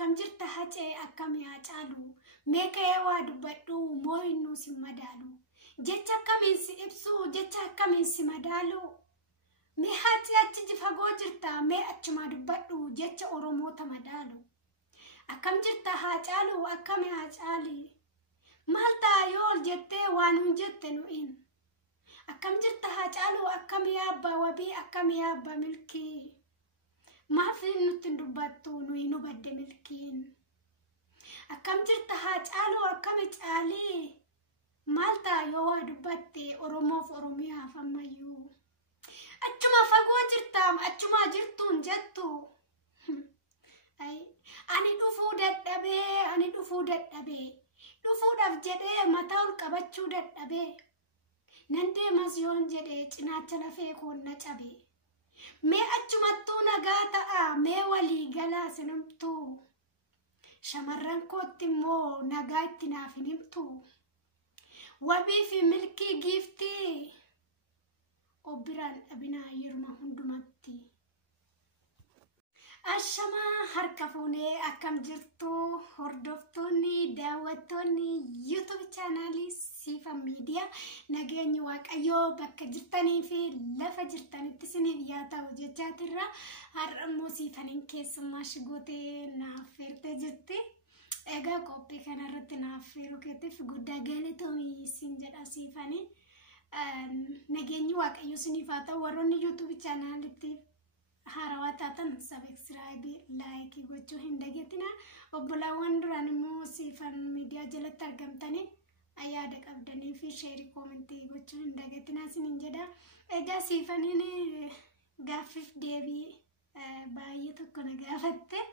akkam jirta hacee akkam yaa caalu meeqee waa dubbadhu moo innu si madaalu jecha akkamiin si ibsu jecha akkamiin si madaalu mee hati achi fagoo jirta mee achuma dubbadhu jecha oromoota madaalu akkam jirta haa caalu akkam yaa caali maal ta'a yoo jettee waan hin jette nu'in akkam jirta haa caalu akkam yaa abbaa wabii akkam yaa abbaa milkii maaf nutti dubbattu nuyi nu badde milkiin akkam jirta haa caalu akkam caalii maal ta'a yoo waa dubbatte oromoof oromiyaaf ammayyuu achuma fagoo jirta achuma jirtuun jettu ani dhufuu dadhabee dhufuudhaaf jedhee mataa ol qabachuu dadhabee nan deemas yoon jedhee cinaacha lafee koon na cabee mee achumattuu nagaa ta'a mee walii galaa sinimtu shamarran kootti immoo nagaa itti naaf hin himtu wabii fi milkii giiftii obbiraan dhabinaa yeruma hundumatti ashama harka fuunee akkam jirtu hordoftoonni daawwattoonni YouTube channelii Sifa Media nageenyi waaqayyoo bakka jirtanii fi lafa jirtanitti isiniif yaa ta'u jechaatirra har'ammoo Sifaniin keessummaa shigootee naaf feertee jirti egaa qophii kanarratti naaf feeruu keetiif guddaa galatoomii isin jedha Sifanii nageenyi waaqayyoo isiniif haa ta'u warroonni YouTube channelitti haarawaa taatan subscribe like gochuu hin dagatina obbolaawwan duraan immoo Sifan Media jalatti argamtanii ayyaada qabdanii fi share comment gochuu hin dagatina isinin jedha egaa Sifaniin gaaffiif deebii baay'ee tokko na gaafatte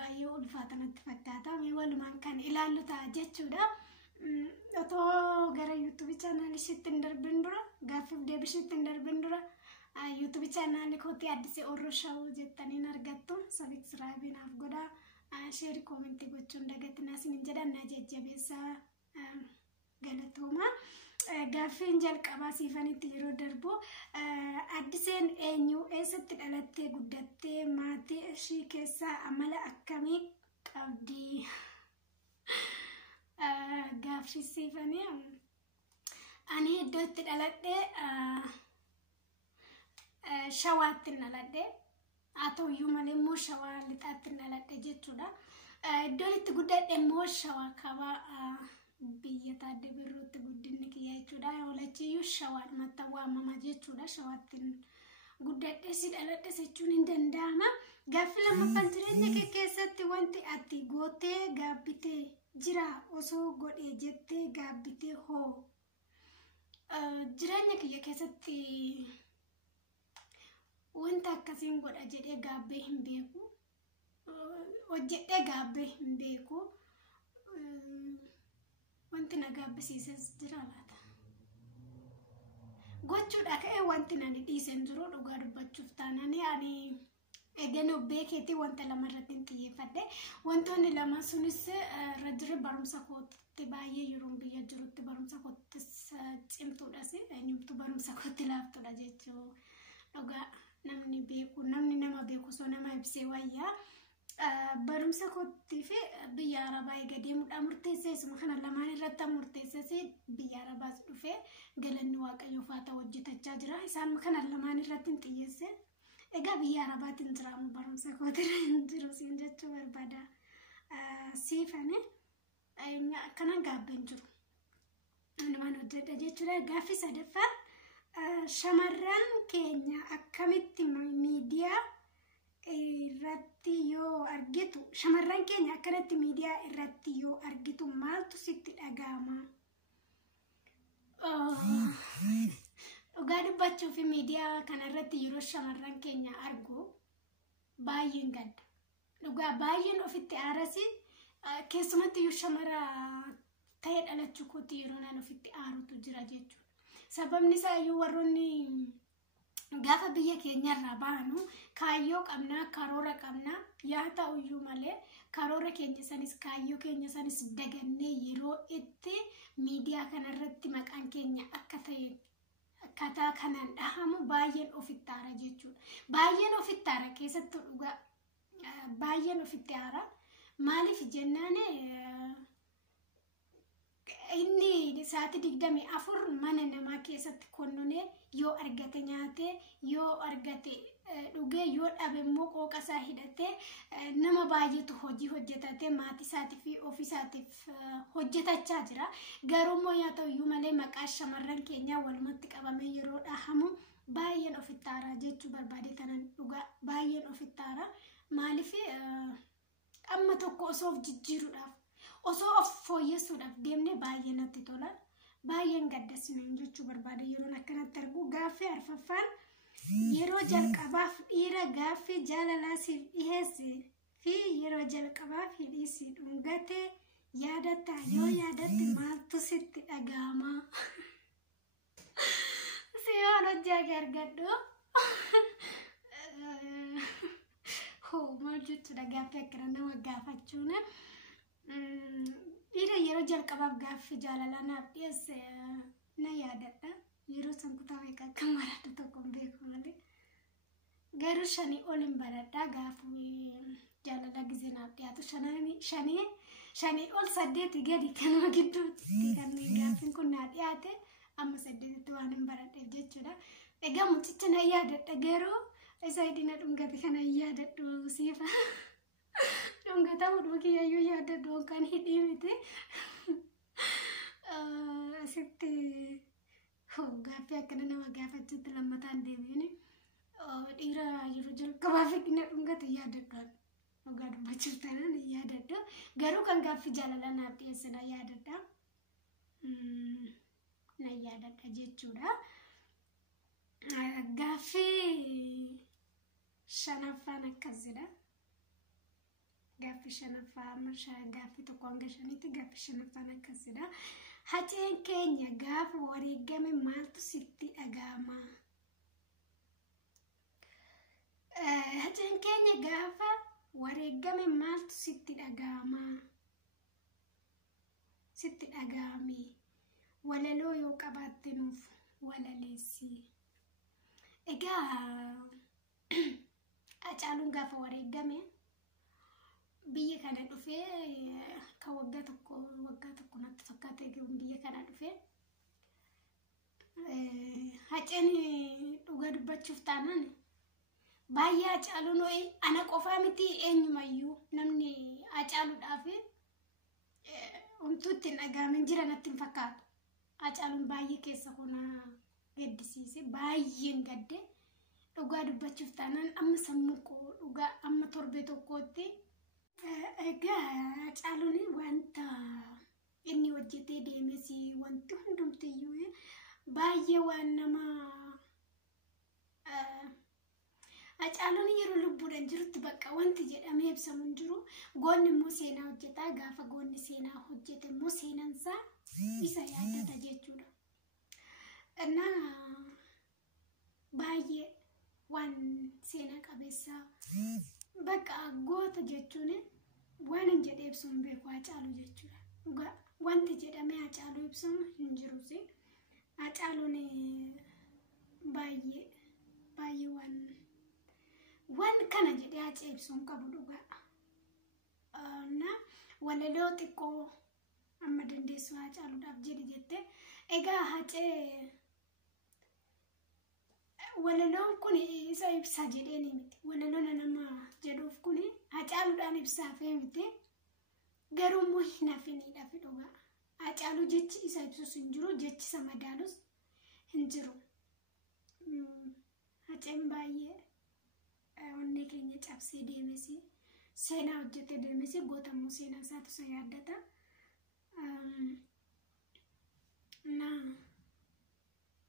baay'ee ulfaatanatti fakkaata mee walumaan kan ilaallu ta'a jechuudha otoo gara YouTube channel ishitti darbin dura gaaffiif deebii ishitti darbin dura YouTube channel kooti addise orro shawu jettaniin argattu subscribe naaf godha share comment gochuun dagatina isinin jedha na jajjabeessa galatooma gaaffiin jalqabaa Sifanitti yeroo darbu addiseen eenyu eessatti dhalattee guddattee maatii ishii keessaa amala akkamii qabdi gaaffii Sifanii ani iddootti dhaladhee shawaatti naladhe atooyyuu malee immoo shawaa lixaatti naladhe jechuudha iddoon itti guddadhe immoo shawaa kabaa biyya taadde birrootti guddinni kiyya jechuudha walachiyyuu shawaadhumatti waamama jechuudha shawaatti guddadhe si dhaladhe jechuun hin danda'ama gaaffii lammaffaan jireenya kee keessatti wanti ati gootee gaabbitee jira osoo godhee jettee gaabbitee hoo jireenya kiyya keessatti wanta akkasiin godha jedhee gaabbee hin beeku hojjedhee gaabbee hin beeku wanti na gaabbisiisas jira laata gochuudha ka'ee wanti nani dhiisen jiru dhugaa dubbachuuf taanani ani eeganoo beekeetii wanta lama irratti hin xiyyeeffadhe wantoonni lama sunis rajjira barumsa kootti baay'ee yeroon biyya jirutti barumsa kootti cimtuudhas eenyumtu barumsa kootti laaftuudha jechuu dhugaa namni beeku namni nama beeku soo nama ibsee wayyaa barumsa kootti fi biyya arabaa eega deemuudha murteessee isuma kana lamaan irratti murteessee biyya arabaas dhufee galanni waaqayyoof haa ta'u hojjetachaa jira isaan kana lamaan irratti hin xiyyeesse egaa biyya arabaatiin jiraamu barumsa kootti jiru siin jechuu barbaada Sifanii akkana gaabbeen jiru waan hojjedha jechuudha gaaffii sadaffaan shamarran keenya akkamitti miidiyaa irratti yoo argitu shamarran keenya akkanatti miidiyaa irratti yoo argitu maaltu sitti dhaga'ama dhugaa dubbachuu fi miidiyaa kanarratti yeroo shamarran keenya argu baay'een gadda dhugaa baay'een ofitti aarasi keessumatti yoo shamara ta'ee dhalachuu kootti yeroo naan ofitti aarutu jira jechuudha sababni isaa iyyuu warroonni gaafa biyya keenyarraa baanu kaayyoo qabnaa karoora qabnaa yaa ta'u iyyuu malee karoora keenya sanis kaayyoo keenya sanis dagannee yeroo itti miidiyaa kanarratti maqaan keenya akka ta'e akkaataa kanaan dhahamu baay'een ofitti aara jechuudha baay'een ofitti aara keessattuu dhugaa baay'een ofitti aara maaliif jennaan inni saati digdami afur mana namaa keessatti konnone yoo argate nyaate yoo argate dhugee yoo dhabe immoo qooqa isaa hidhate nama baay'eetu hojii hojjetate maatii isaatii fi ofii isaatiif hojjetachaa jira. Garuu immoo yaa ta'uyyuu malee maqaa shamarran keenyaa walumatti qabamee yeroo dhahamu baay'een ofitti aaraa jechuu barbaade tanan dhugaa baay'een ofitti aaraa. Maaliif amma tokko osoo of jijjiiruudhaaf osoo of fooyyessuudhaaf deemne baay'ee natti tola. Baay'een gaddasinan jechuu barbaade yeroon akkanatti argu. Gaaffii arfaffaan yeroo jalqabaaf dhiira gaaffii jaalalaa siif dhiheesse fi yeroo jalqabaaf hidhii si dhungate yaadatta yoo yaadatte maaltu sitti dhagahama? Siyoon hojjaa kee argadhu. Maal jechuudha gaaffii akkana nama gaafachuun. Dhiira yeroo jalqabaaf gaaffii jaalalaa naaf dhiyeesse na yaadadha. Yeroo san kutaa beekaa akka maradhu tokko hin beeku malee. Garuu shanii ol hin baradhaa gaaffii jaalalaa gisee naaf dhiyaatu. Shanii ol 8 gadi kanuma gidduutti kan gaaffiin kun naa dhiyaate amma 8tti waan hin baradheef jechuudha. Egaa mucicha na yaadadha garuu isa hidhina dhungate kana hin yaadadhu siifa. Dhungata muduu kiyyayyuu yaadadhu kan hidhii miti. Asitti gaaffii akkana nama gaafachuutti lammataan deebiin dhiira yeroo jalqabaaf hidhina dhungate yaadadhu. Dhugaa dubbachuuf taanaan yaadadhu. Garuu kan gaaffii jaalalaa naaf dhiyeesse na yaadadha. Na yaadadha jechuudha. Gaaffii shanaffaan akkasidha. Gaaffii shanaffaa gaaffii tokko hanga shaniitti gaaffii shanaffaan akkasidha. Haceen keenya gaafa wareegame maaltu sitti dhagahama? Haceen keenya gaafa wareegame maaltu sitti dhagahama? Sitti dhagahame walaloo yoo qabaatte nuuf walaleessi. Egaa Hacaaluun gaafa wareegame biyya kana dhufee ka waggaa tokko natti fakkaate biyya kana dhufee Haceen dhugaa dubbachuuf taanaan baay'ee Hacaaluun ana qofaa miti eenyumayyuu namni Hacaaluudhaaf umtuutti hin dhagahamin jira natti hin fakkaatu. Hacaaluun baay'ee keessa kuna gaddisiise baay'een gadde dhugaa dubbachuuf taanaan amma sammuu koo dhugaa amma torbee tokkootti egaa Hacaaluun wanta inni hojjetee deemes wanti hundumtiyyuu baay'ee waan nama Hacaaluun yeroo lubbuudhaan jirutti bakka wanti jedhamee ibsamu hin jiru. Goonni immoo seenaa hojjetaa gaafa goonni seenaa hojjete immoo seenansaa isa yaadata jechuudha. Baay'ee waan seenaa qabeessaa bakka goota jechuun waan hin jedhee ibsu hin beeku Hacaaluu jechuudha. Wanti jedhamee Hacaaluu ibsamu hin jirusi. Hacaaluun baay'ee waan kana jedhee Hacee ibsu hin qabu dhugaa. Walaloo xiqqoo amma dandeessu Hacaaluudhaaf jedhi jette. Egaa Hacee walaloon kun isa ibsa jedheeni miti. Walaloon nama jedhuuf kun Hacaaluudhaan ibsaafee miti. Garuu immoo hin hafiniidha fi dhugaa. Hacaaluu jechi isa ibsus hin jiru, jechi isa madaalus hin jiru. Haceen baay'ee onnee keenya cabsee deemesi. Seenaa hojjetee deemesi gootamuu seenaa isaatu isa yaaddata.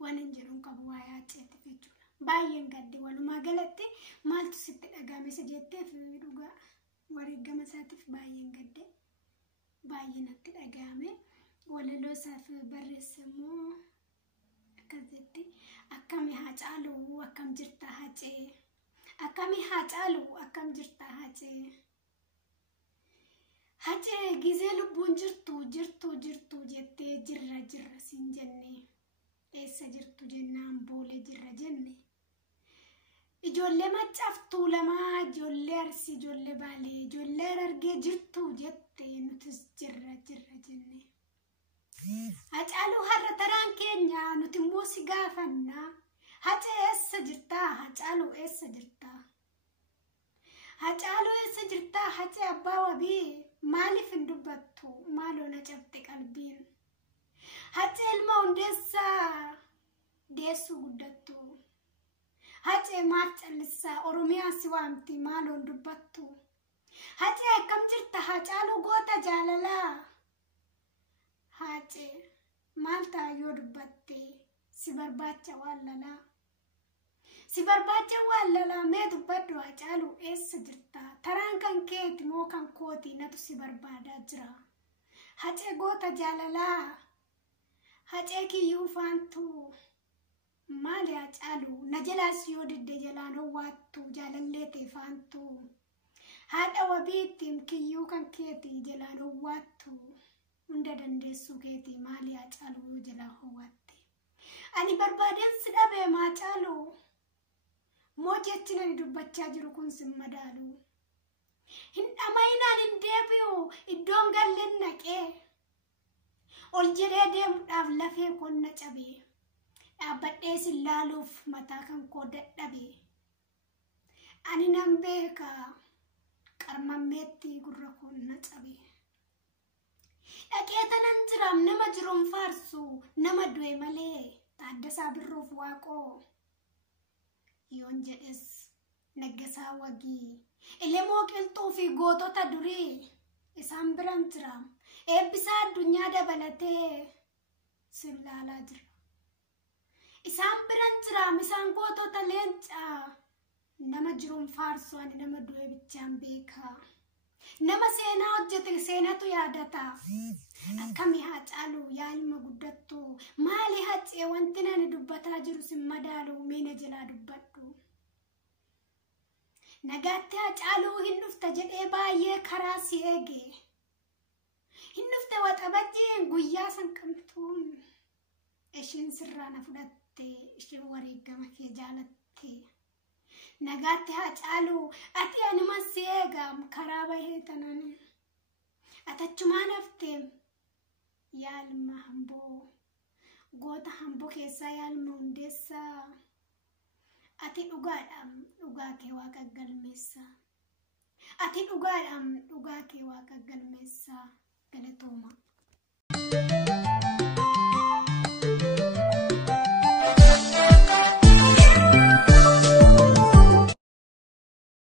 Waan hin jedhuun qabu waa'ee Haceetiif jechuudha. Baay'een gadde walumaa galatti maaltu sitti dhagahame isa jetteef dhugaa wareegama isaatiif baay'een gadde. Baay'ee natti dhagahame. Walaloo isaaf barreesse immoo akkasitti akkami Hacaaluu akkam jirta Hacee? Akkami Hacaaluu akkam jirta Hacee? Hacee gisee lubbuun jirtu jettee jirra siin jenne. Eessa jirtu jennaan boolee jirra jenne. ijoollee maccaftuu lama ijoollee arsi ijoollee baalee ijoollee argee jirtu jette nutis jirra jenne. Hacaaluu har'a taraan keenya nuti immoo si gaafanna. Hacee eessa jirta? Hacaaluu eessa jirta? Hacaaluu eessa jirta? Hacee abbaa wabii maaliif hin dubbattu? Maaloo na cabte qalbiin? Hacee ilma hundeessaa deessuu guddattu. Hacee maaf callisaa Oromiyaa si waamti maaloo hin dubbattu? Hacee akkam jirta? Hacaaluu goota jaalalaa. Hacee maal taayoo dubbatte? Si barbaacha waallalaa. Si barbaacha waallalaa mee dubbaddu Hacaaluu eessa jirta? Taraan kan keeti moo kan kooti natu si barbaadaa jira. Hacee goota jaalalaa. Hacee kiyyuu faantu. Maali Hacaaluu na jalaas yoo didde jalaan waattu jaalallee ta'e faantu. Haadha wabiittiin kiyyuu kan keeti jalaan waattu. Hunda dandeessuu keeti maali Hacaaluu yoo jalaa hawwatte? Ani barbaaden si dhabee Hacaaluu. Moo jechi nani dubbachaa jiru kun sin madaalu. Hin dhamaynaan hin deebi'u iddoon galleen naqee. Ol jedhee deemuudhaaf lafee konna cabee. Dhaabbadhee si laaluuf mataa kan koo dadhabee. Ani nan beeka qarmammeetti gurra konna cabee. Dhaqee tanan jiraam nama jiruun faarsu nama du'e malee Taaddasaa Birruuf Waaqoo. Yoon jedhes Naggasaa Wagii Elemoo Qilxuu fi gootota durii isaan biran jiraam. Eebbisaa addunyaa dabalatee sin laalaa jira. Isaan biran jiraam isaan gootota leencaa. Nama jiruun faarsu ani nama du'e bichaan beeka. Nama seenaa hojjete seenatu yaadata. Akkami Hacaaluu yaa ilma guddattu maali Hacee wanti nani dubbataa jiru sin madaalu miina jalaa dubbadhu. Nagaatti Hacaaluu hin dhufta jedhee baay'ee karaa si eege. Hin dhufte waxabajjiin guyyaa sanqamtuun. Ishiin sirraa na fudhatte ishiin wareegama kee jaalatte. Nagaatti Hacaaluu ati anuma si eegam karaa bahee tanan. Atachumaan hafteem yaa ilma hamboo. Goota hamboo keessaa yaa ilma hundeessaa. Ati dhugaadhaan dhugaa kee Waaqa galmeessa. Ati dhugaadhaan dhugaa kee Waaqa galmeessa. Galatooma.